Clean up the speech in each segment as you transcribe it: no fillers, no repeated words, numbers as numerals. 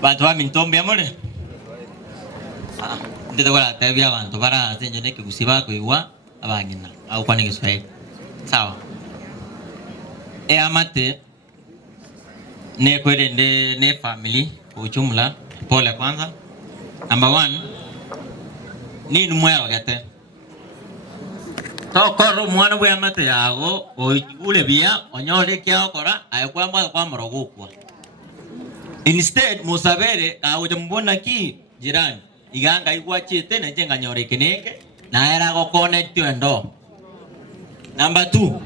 Batu wa mintombe amore. Ndito kwa tabia abantu bara zenyo neki kusiba kuiwa abangina au kwa nini Kiswahili. Sawa. Amate ne kwende ne family kwa ujumla pole kwanza. Number 1 ni numwero gete. Tokoro mwana bwe amate yago ule bia onyole kya okora ayekwamba kwa morogokwa. Instead musabere kauje mbona ki jirani iganga igwa chete na jenga nyore keneke na era go connect endo. Number 2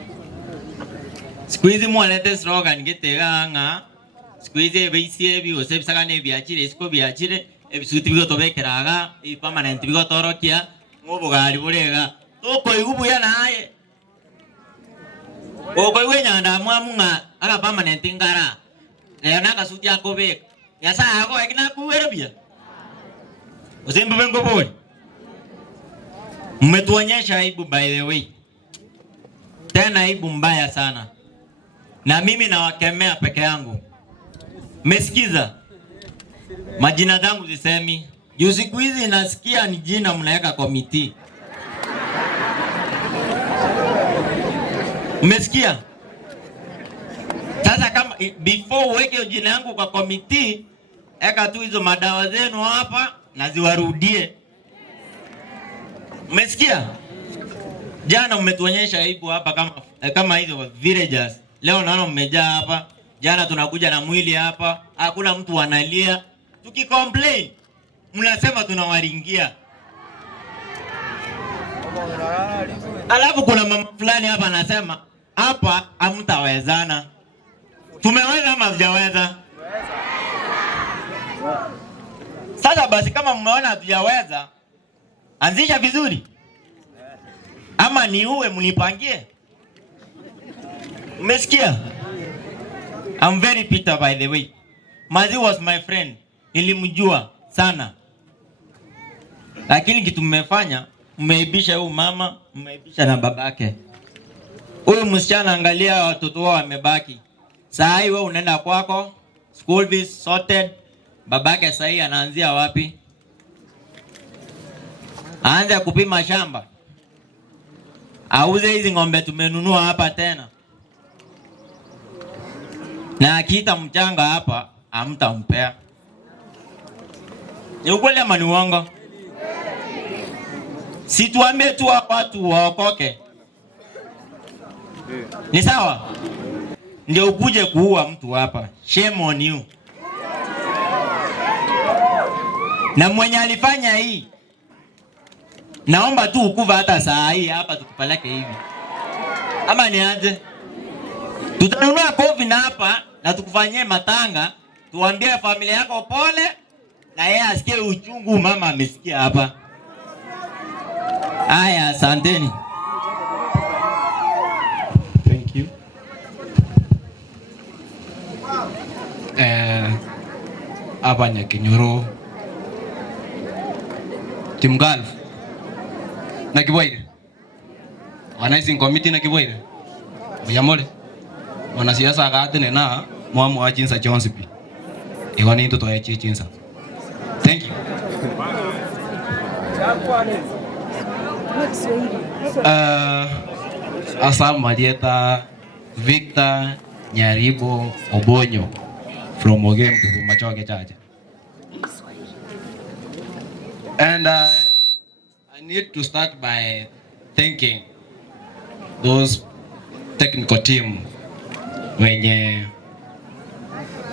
squeeze mwalete slogan gitega squeeze ebisie bi osebisaka ne biachire isiko biachire ebisuti bigo tobekeraga permanent bigo torokia ngobugali burega toko igubuya naye oko iwenyanda mwamunga aga permanent ngara leo naka suti yako beka yasa yako ekina kuwerebia usembe bengo boy mmetuonyesha aibu by the way tena aibu mbaya sana na mimi nawakemea peke yangu mmesikiza majina zangu zisemi juu siku hizi nasikia ni jina mnaweka komiti mmesikia sasa kama before uweke jina yangu kwa komiti eka tu hizo madawa zenu hapa na ziwarudie mmesikia jana mmetuonyesha aibu hapa kama hizo villagers leo naona mmejaa hapa jana tunakuja na mwili hapa hakuna mtu analia tukicomplain mnasema tunawaringia alafu kuna mama fulani hapa anasema hapa hamtawezana tumeweza ama hatujaweza sasa basi kama mmeona hatujaweza anzisha vizuri ama niue mnipangie umesikia I'm very bitter by the way Mazi was my friend nilimjua sana lakini kitu mmefanya mmeibisha huyu mama mmeibisha na babake huyu msichana angalia watoto wao wamebaki saa hii wewe unaenda kwako school fees sorted babake saa hii anaanzia wapi aanze kupima shamba auze hizi ng'ombe tumenunua hapa tena na akiita mchanga hapa hamtampea ni ukweli ama ni uongo si tuambie tu watu waokoke ni sawa ndio ukuje kuua mtu hapa shame on you na mwenye alifanya hii naomba tu ukuva hata saa hii hapa tukupeleke hivi ama ni aje tutanunua kofi na hapa na tukufanyie matanga tuambie familia yako pole na yeye asikie uchungu mama amesikia hapa haya asanteni thank you hapa Nyakinyoro Team Golf na Kibwaire organizing committee na Kibwaire Onyamora wanasiasa akatene na mwamu wa Chinsa Chonsipi iwani nto toa Chinsa thank you Asa Marieta Victor Nyaribo Obonyo from Ogembu Machoke Chacha and I need to start by thanking those technical team when they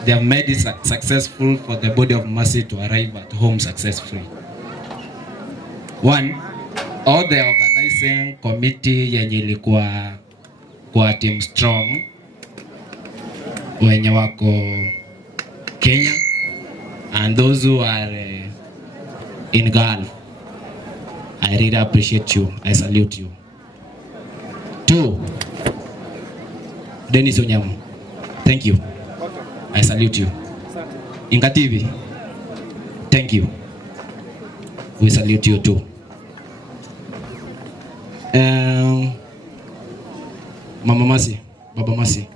have made it successful for the body of mercy to arrive at home successfully. One, all the organizing committee yenye ilikuwa kwa team strong wenye wako Kenya and those who are in Gulf, I really appreciate you. I salute you. Two, Dennis Onyamu, thank you. I salute you. INKA TV, thank you. We salute you too. Mama Masi, Baba Masi.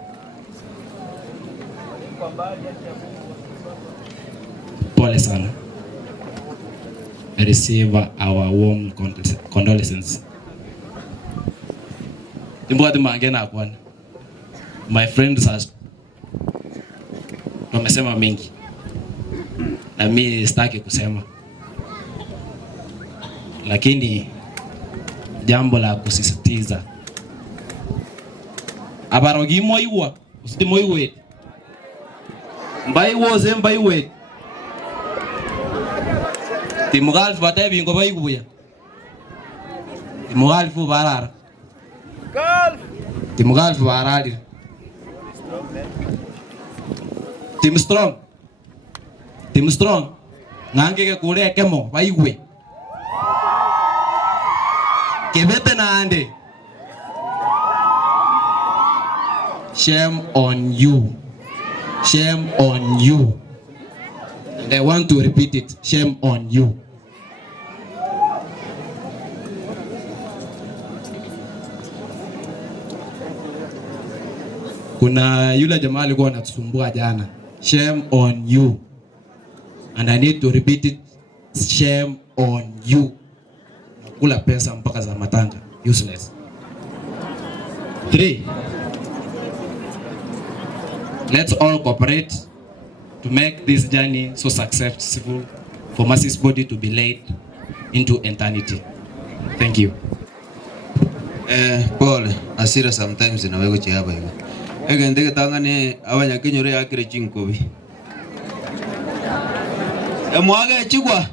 Pole sana. I receive our warm condolences. Timbuati mangena kwana. My friends has wamesema mengi. Na mimi sitaki kusema. Lakini jambo la kusisitiza. Abarogi moiwa, usiti moiwe. Mbaiwo zembaiwe. Timugalfu batebi ngo bayiguya. Timugalfu barara. Golf. Timugalfu barari. Team strong. Team strong. Nangeke kule kemo bayigwe. Kebete na ande. Shame on you. Shame on you. And I want to repeat it. Shame on you. Kuna yule jamaa alikuwa anatusumbua jana. Shame on you. And I need to repeat it. Shame on you. Nakula pesa mpaka za matanga. Useless. 3. Let's all cooperate to make this journey so successful for Mercy's body to be laid into eternity. Thank you. Paul, asira sometimes inawego chiaba hiyo. Egende tangane abanya kinyore akire chinkobi. Mwage chigwa.